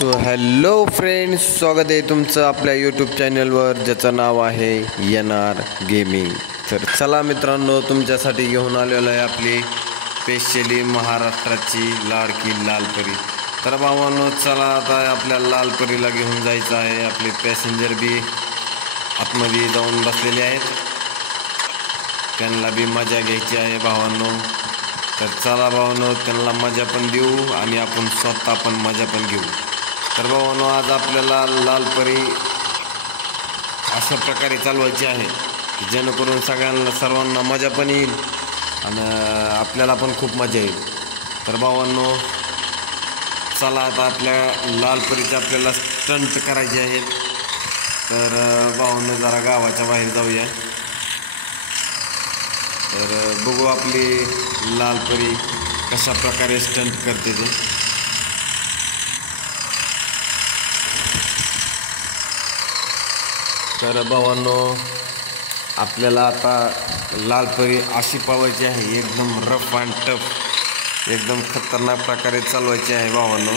So hello friends, स्वागत आहे तुमचं आपल्या यूट्यूब चॅनलवर ज्याचं नाव आहे NR गेमिंग। तर चला मित्रांनो, तुमच्यासाठी घेऊन आलेलो आहे आपली स्पेशली महाराष्ट्राची लाडकी लालपरी। तर भावांनो, चला आता आपल्या लालपरीला घेऊन जायचं आहे। आपले पॅसेंजर बी आतमध्ये जाऊन बसलेले आहेत, त्यांना बी मजा घ्यायची आहे भावांनो। तर चला भावांनो, त्यांना मजा पण देऊ आणि आपण स्वतः पण मजा पण घेऊ। तर भावांनो, आज आपल्याला लालपरी अशा प्रकारे चालवायची आहे की जेणेकरून सर्वांना मजा पण येईल आणि आपल्याला पण खूप मजा येईल। तर भावांनो, चला आता आपल्या लालपरीचे आपल्याला स्टंट करायचे आहेत। तर भावांनो, जरा गावाच्या बाहेर जाऊया। तर बघू आपली लालपरी कशा प्रकारे स्टंट करते ते। तर भावांनो, आपल्याला आता लालपरी अशी पळवायची आहे, एकदम रफ अँड टफ, एकदम खतरनाक प्रकारे चालवायची आहे भावांनो।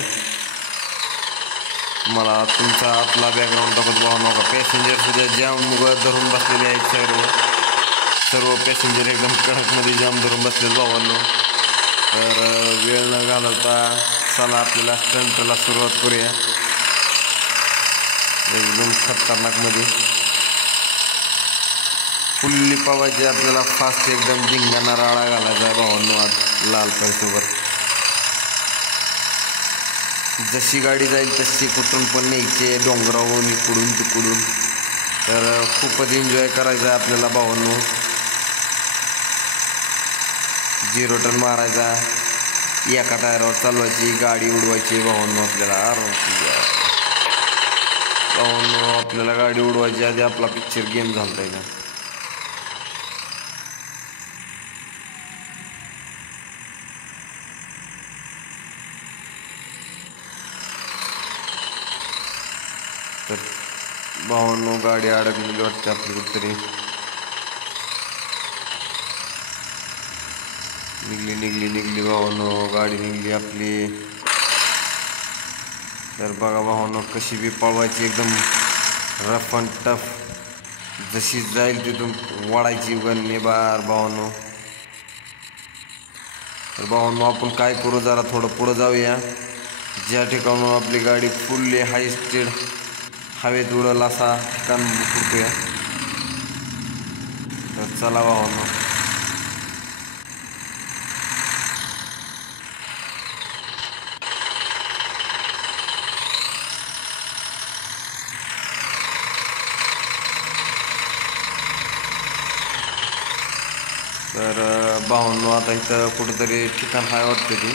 मला तुमचा आपला बॅकग्राऊंड दाखवत भावांनो, का पॅसेंजर सुद्धा जाम धरून बसलेले आहेत। सर्व पॅसेंजर एकदम कडकमध्ये जाम धरून बसलेले भावांनो। तर वेळ न घालवता चला आपल्याला स्टंटला सुरुवात करूया, एकदम खतरनाकमध्ये फुल्ली पवायची आपल्याला, फास्ट एकदम धिंगाणा राळा घालायचा आहे भावांनो आज लालपरीसोबत। जशी गाडी जाईल तशी कुठून पण न्यायची, डोंगरावरून इकडून तिकडून। तर खूपच एन्जॉय करायचं आहे आपल्याला भावांनो। 0 टर्न मारायचा, एका टायरावर चालवायची, गाडी उडवायची भावांनो आपल्याला। भावांनो, आपल्याला गाडी उडवायची आधी आपला पिक्चर गेम झालता आहे का। तर भावांनो, गाडी अडकलेली वाटते आपली कुठतरी, निघली भावांनो, गाडी निघली आपली। तर बघा भावांनो, कशी बी पळवायची, एकदम रफ अँड टफ, जशी जाईल तिथून वाढायची नेबार भावांनो। तर भावांनो, आपण काय करू, जरा थोडं पुढं जाऊया, ज्या ठिकाणून आपली गाडी फुल्ली हाय स्पीड हवेत उडल असा ठिकाण कुठूया। तर चला भावांनो, तर भावांनो, आता इथं कुठंतरी ठिकाण आहे वाटतं ती।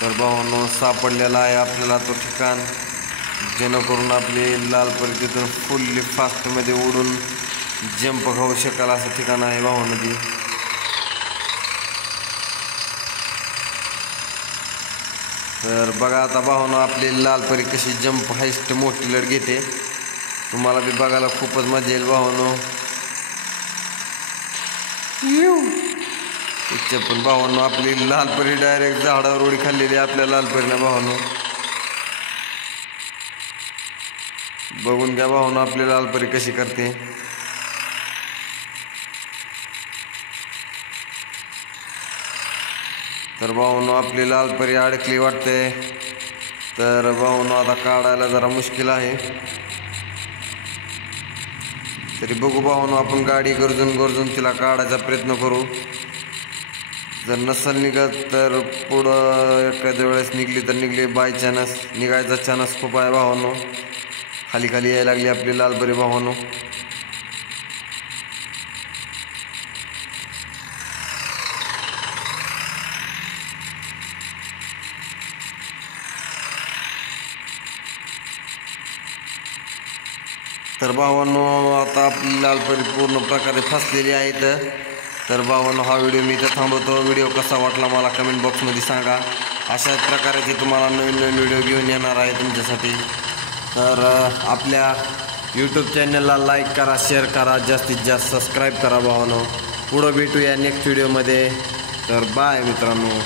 तर भावांनो, सापडलेला आहे आपल्याला तो ठिकाण, जेणेकरून आपली लालपरी तिथून फुल्ली फास्टमध्ये उडून जंप खाऊ शकाल असं ठिकाण आहे भावांनो ती। तर बघा आता भावांनो, आपली लालपरी कशी जंप हाईस्ट मोठी लढ घेते, तुम्हाला बी बघायला खूपच मजा येईल भावांनो। इच्छा पण भावांनो, आपली लालपरी डायरेक्ट झाडावर उडी खाल्लेली आपल्या लालपरीनं भावांनो। बघून घ्या भावांनो, आपली लालपरी कशी करते। तर भावांनो, आपली लालपरी अडकली वाटते। तर भावांनो, आता काढायला जरा मुश्किल आहे, तरी बघू भावांनो, आपण गाडी गरजून तिला काढायचा प्रयत्न करू। जर नसेल निघत तर पुढं एखाद्या वेळेस निघली तर निघली, बाय चान्स निघायचा चान्स खूप आहे भावांनो। खाली यायला लागली आपली लालपरी भावांनो। तर भावांनो, आता आपली लालपरी पूर्ण प्रकारे फसलेली आहेत। तर भावांनो, हा व्हिडिओ मी इथं थांबवतो। व्हिडिओ कसा वाटला मला कमेंट बॉक्समध्ये सांगा। अशाच प्रकारे तुम्हाला नवीन व्हिडिओ घेऊन येणार आहे तुमच्यासाठी। तर आपल्या यूट्यूब चॅनलला लाईक करा, शेअर करा, जास्तीत जास्त सबस्क्राईब करा भावांनो। पुढं भेटूया नेक्स्ट व्हिडिओमध्ये। तर बाय मित्रांनो।